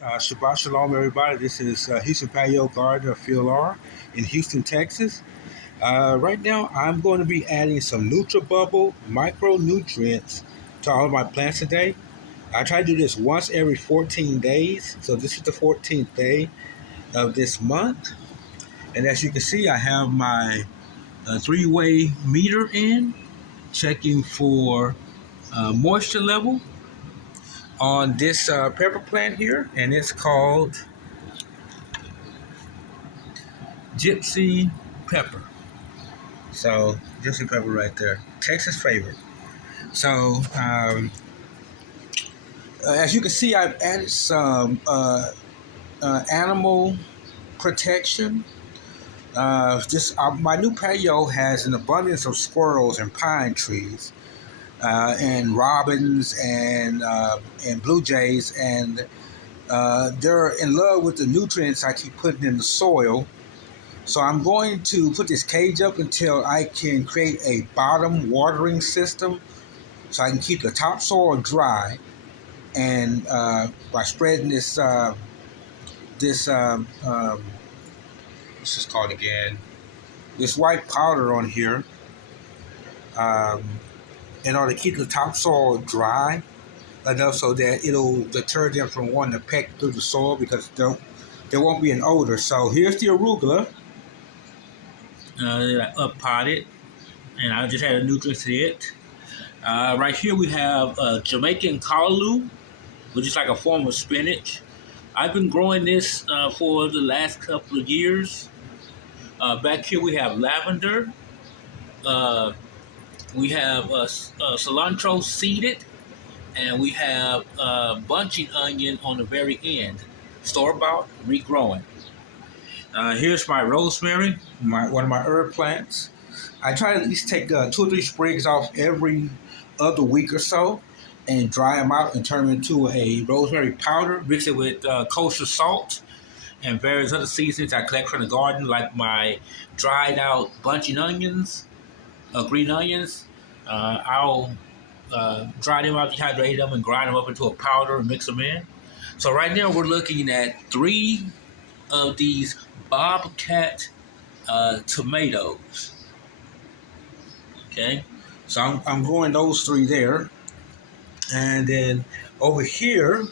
Shabbat Shalom, everybody. This is Houston Patio Garden of Phil R in Houston, Texas. Right now, I'm going to be adding some NutriBubble micronutrients to all of my plants today. I try to do this once every 14 days. So this is the 14th day of this month. And as you can see, I have my three-way meter in, checking for moisture level on this pepper plant here. And it's called Gypsy Pepper. So Gypsy Pepper right there, Texas favorite. So as you can see, I've added some animal protection. My new patio has an abundance of squirrels and pine trees, and robins and blue jays, and they're in love with the nutrients I keep putting in the soil. So I'm going to put this cage up until I can create a bottom watering system so I can keep the topsoil dry. And by spreading this what's this called again? This white powder on here, in order to keep the topsoil dry enough so that it'll deter them from wanting to peck through the soil because there won't be an odor. So here's the arugula. I up potted, and I just added nutrients to it. Right here we have Jamaican callaloo, which is like a form of spinach. I've been growing this for the last couple of years. Back here we have lavender. We have cilantro seeded, and we have bunching onion on the very end, store-bought, regrowing. Here's my rosemary, one of my herb plants. I try to at least take 2 or 3 sprigs off every other week or so and dry them out and turn them into a rosemary powder, mix it with kosher salt and various other seasonings I collect from the garden, like my dried out bunching onions, green onions. I'll dry them out, dehydrate them, and grind them up into a powder and mix them in. So right now we're looking at 3 of these Bobcat tomatoes. Okay, so I'm growing those 3 there. And then over here,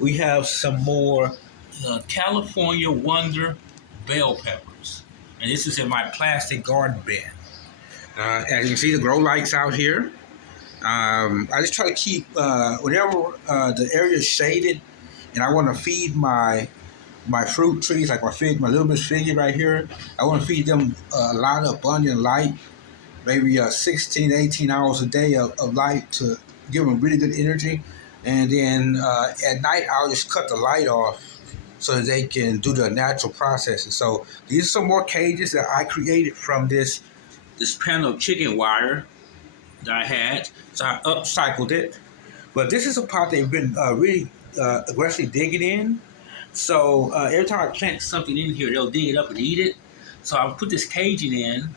we have some more California Wonder bell peppers. And this is in my plastic garden bin. As you can see, the grow lights out here. I just try to keep, whenever the area is shaded and I want to feed my fruit trees, like my little Miss Figgy right here, I want to feed them a lot of abundant light, maybe 16, 18 hours a day of light to give them really good energy. And then at night, I'll just cut the light off so that they can do the natural processes. So these are some more cages that I created from this panel of chicken wire that I had. So I upcycled it. But this is a pot they've been really aggressively digging in. So every time I plant something in here, they'll dig it up and eat it. So I'll put this caging in.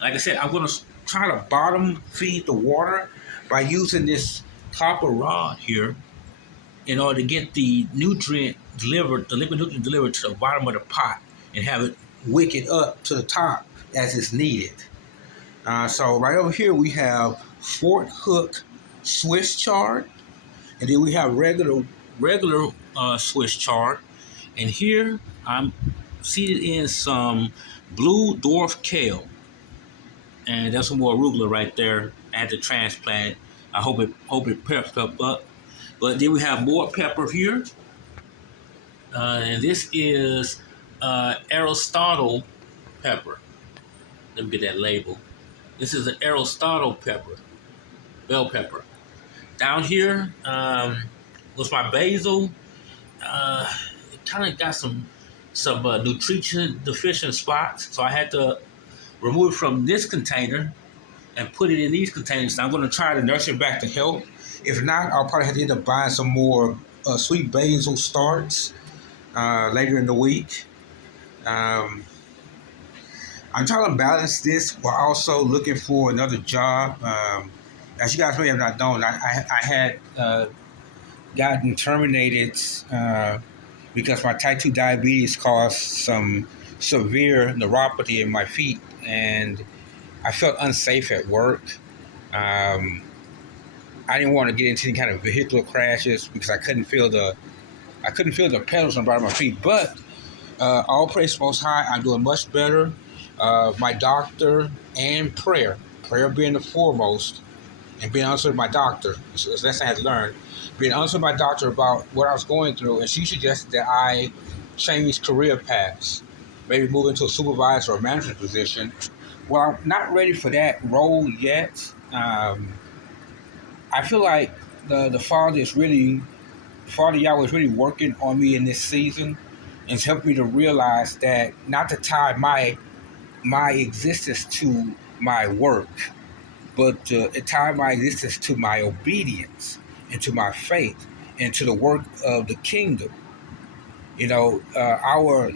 Like I said, I'm going to try to bottom feed the water by using this copper rod here in order to get the nutrient delivered, the liquid nutrient delivered to the bottom of the pot and have it wick it up to the top as it's needed. So right over here we have Fort Hook Swiss chard, and then we have regular Swiss chard. And here I'm seeded in some blue dwarf kale. And there's some more arugula right there. I had to transplant it. I hope it peps up. But then we have more pepper here. And this is Aristotle pepper. Let me get that label. This is an Aristotle pepper, bell pepper. Down here was my basil. It kind of got some nutrition deficient spots, so I had to remove it from this container and put it in these containers. So I'm going to try to nurture it back to health. If not, I'll probably have to end up buying some more sweet basil starts later in the week. I'm trying to balance this while also looking for another job. As you guys may have not known, I had gotten terminated because my type 2 diabetes caused some severe neuropathy in my feet, and I felt unsafe at work. Um, I didn't want to get into any kind of vehicular crashes because I couldn't feel the pedals on the bottom of my feet. But all praise to Most High, I'm doing much better. My doctor and prayer being the foremost, and being honest with my doctor. So that's what I had to learn. Being honest with my doctor about what I was going through, and she suggested that I change career paths, maybe move into a supervisor or management position. Well, I'm not ready for that role yet. I feel like the Father Yahweh is really working on me in this season, and it's helped me to realize that not to tie my existence to my work, but to tie my existence to my obedience and to my faith and to the work of the kingdom. Our